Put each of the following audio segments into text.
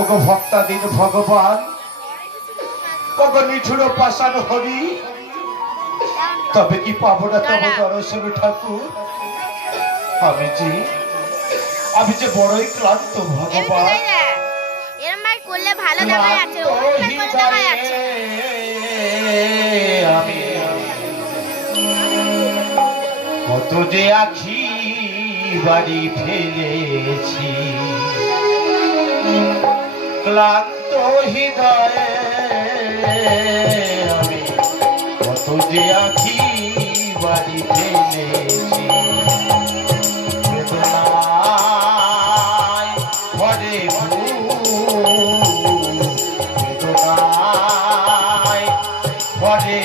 ওগো ভক্তাধীন ভগবান, ওগো নিঠুর পাষাণ হরি, তবে কি পাবো না তব দর্শন ঠাকুর? আমি যে বড়ই ক্লান্ত ভগবান। আমি কত যে আখি বাড়ি ফেলেছি, ক্লান্ত হৃদয়ে আমি কত যে আখি বাড়ি ফেলেছি। বেদনায় ভরে বেদনায় ভরে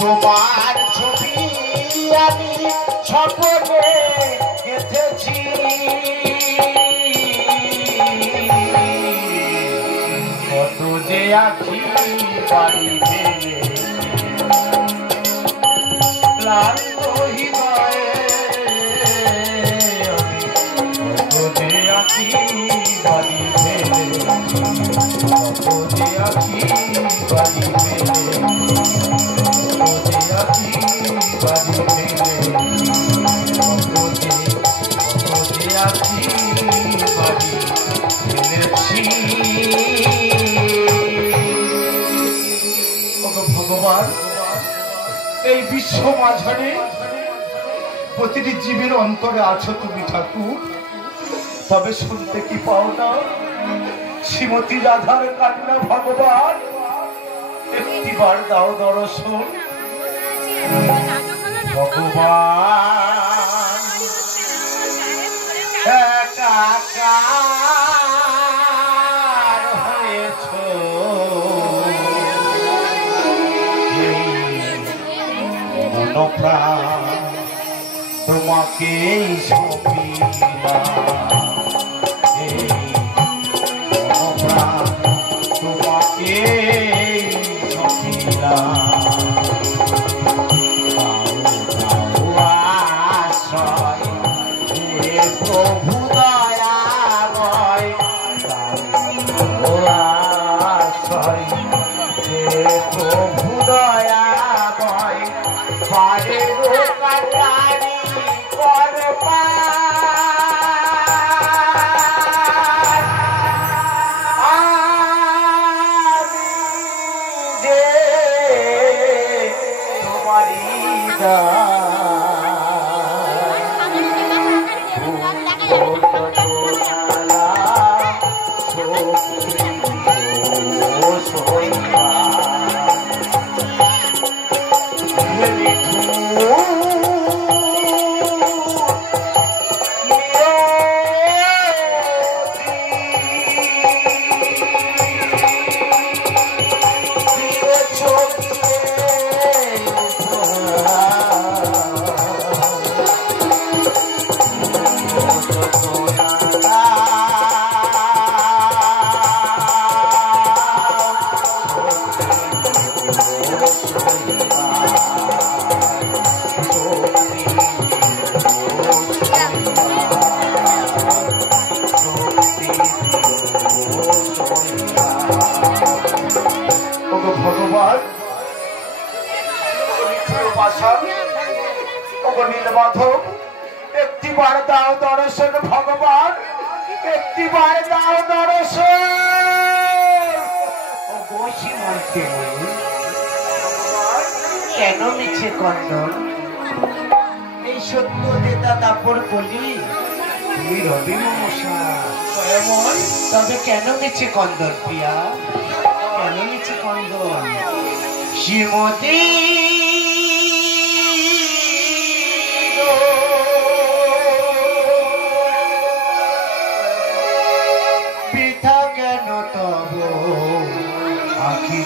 তোমার ছবি আমি স্বপ্নে গেঁথেছি, কত যে আখি বাড়ি ফেলেছি, ক্লান্ত হৃদয়ে আমি কত যে আখি বাড়ি ফেলেছি, কত যে আখি বাড়ি ফেলেছি, কত যে আখি বাড়ি ফেলেছি, কত যে আখি বাড়ি ফেলেছি। ভগবান, এই বিশ্ব মাঝারে প্রতিটি জীবের অন্তরে আছো তুমি ঠাকুর, তবে শুনতে কি পাও না শ্রীমতী রাধার কান্না? ভগবান, একটিবার দাও দর্শন। ভগবান একাকার হয়েছ, মনপ্রাণ তোমাকেই সপিলাম, মনপ্রাণ তোমাকেই সপিলাম। প্রভু দয়াময় প্রভু দয়াময় পারে রোকারি করবা, আমি যে তোমারি ভগবান, নীলমাধব, একটিবার দাও দর্শন। ভগবান, একটিবার দাও দর্শন। কেন মিছে কন্দন? এই সত্য দেতা তারপর বলি তুমি রবি মশা, তবে কেন মিছে কন্দন প্রিয়া? কেন মিছে কন্দন? শ্রীমতী বৃথা কেন তব আখি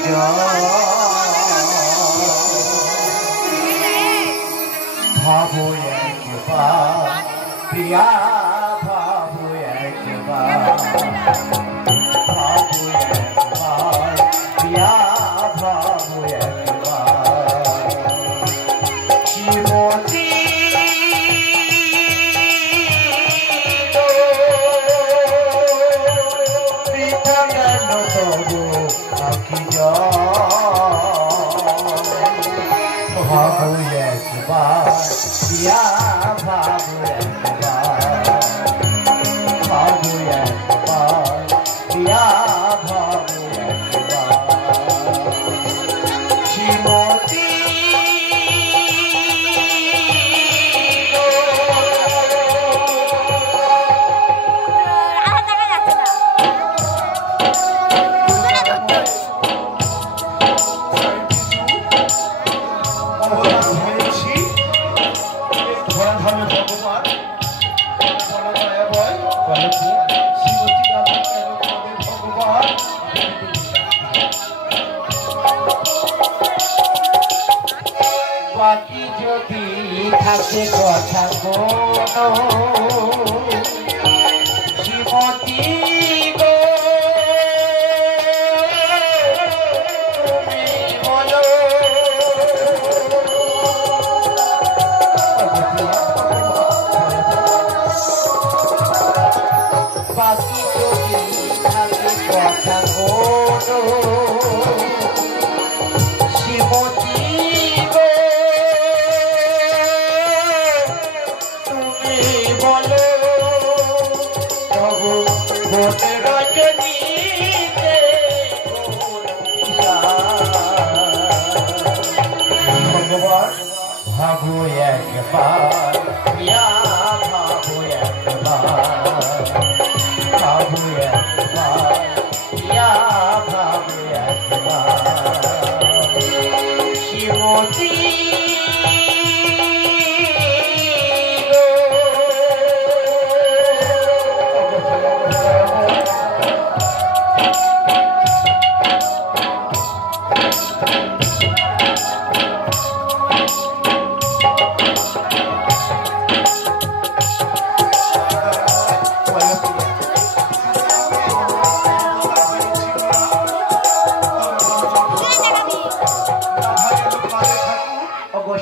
ভাবো একবার প্রিয়া, ভাবো একবার। থাকে কথা কোনো শ্রীমতী গো তুমি বলো বাকি যদি থাকে কথা কোনো শ্রীমতী গো তুমি বলো তবু বনে রজনীতে ভগবান ভাবো একবার ইয়া ভাবো একবার ভাবো একবার ইয়া ভাবো একবার শ্রীমতী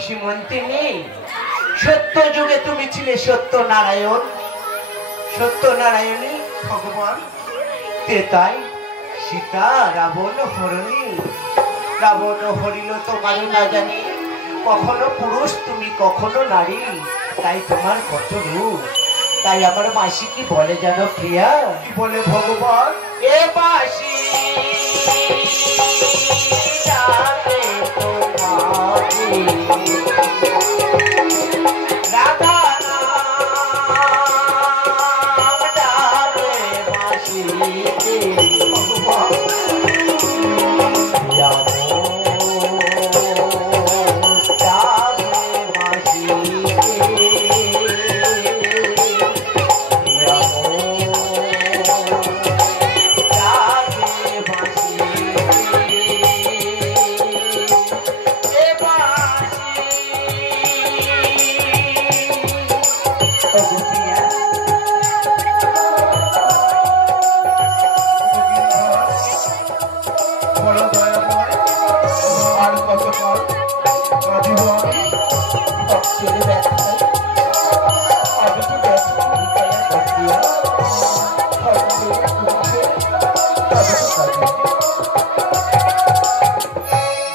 শ্রীমন্তিনী সত্য যুগে তুমি ছিলে সত্যনারায়ণ সত্যনারায়ণী ভগবান তেতাই সীতা রাবণ হরণী রাবণ হরিল তোমার না জানি কখনো পুরুষ তুমি কখনো নারী তাই তোমার কত রূপ তাই আমার মাসি কি বলে জানো প্রিয়া কি বলে ভগবান এ মাসি জানে তোমাকে রাধা নাম ডালে মাসিকে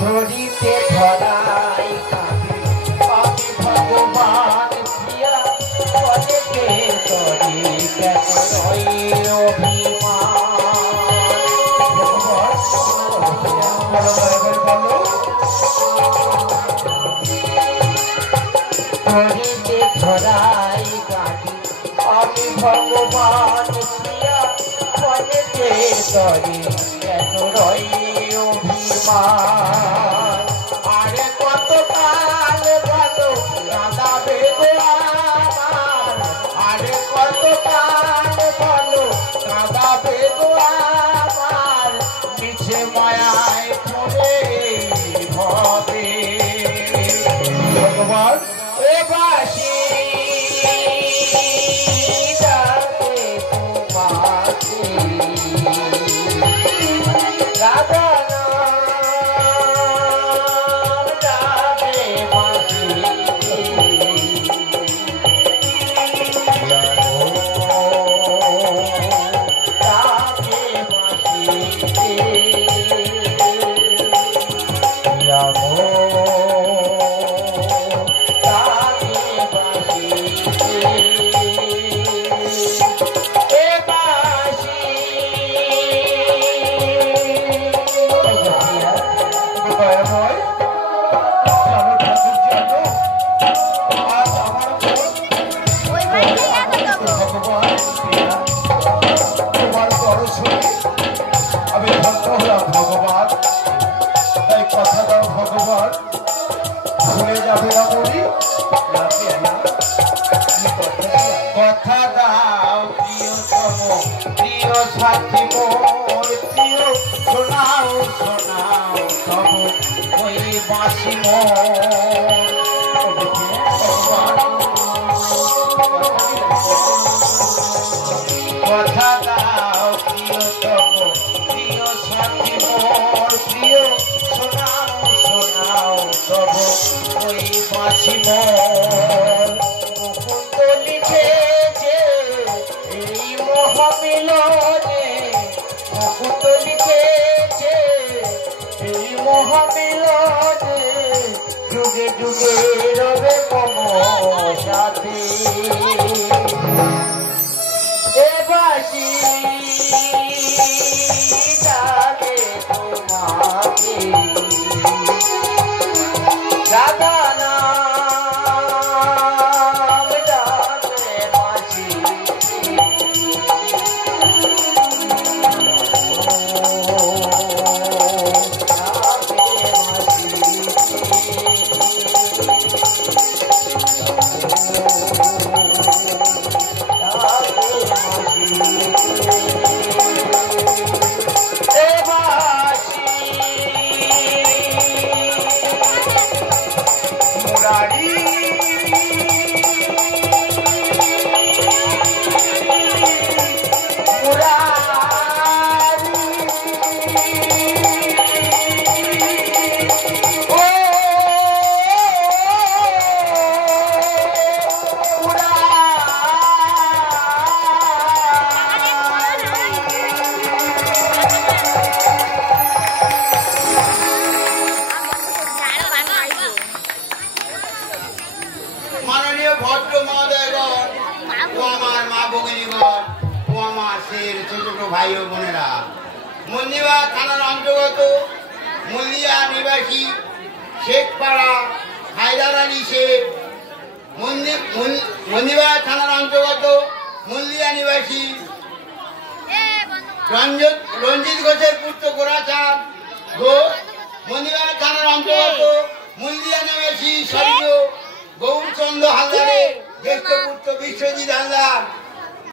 ধরিতে ধরাই ভগবান প্রিয়া অনেকে তরি কেন ধরিতে ধরাই গাড়ি আমি ভগবান প্রিয়া অনেকে তরি কেন রই অভিমান আরে কত কাল ভালো রাধা বেগো আমার আরে কত কাল ভালো রাধা বেগো আমার মিছে মায়ায় পড়ে হবে ভগবান এ বাসি ডাকে তোমাকে রাধা কথা দাও প্রিয়তম প্রিয় সাথী মোর প্রিয় শোনাও শোনাও তব ওই বাসি মোর কথা দাও প্রিয়তম প্রিয় সাথী মোর প্রিয় শোনাও শোনাও তব ওই বাঁশি মোর মুকুন্দ লিখেছে এই মহামিলনে মুকুন্দ লিখেছে এই মহামিলনে যুগে যুগে রবে মম সাথে বাসি ডাকে তোমাকে রাধা নাম ডাকে বাসি ভাই ও বোনেরা, মন্দিবা থানার অন্তর্গত মুলিয়া নিবাসী শেখপাড়া হায়দার আলী শেখ, মন্দিবা থানার অন্তর্গত মুলিয়া নিবাসী রঞ্জিত ঘোষের পুত্র গোরাচাঁদ ঘোষ, মন্দিবা থানার অন্তর্গত মুলিয়া নিবাসী স্বর্গীয় গৌরচন্দ্র হালদারের জ্যেষ্ঠ পুত্র বিশ্বজিৎ হালদার,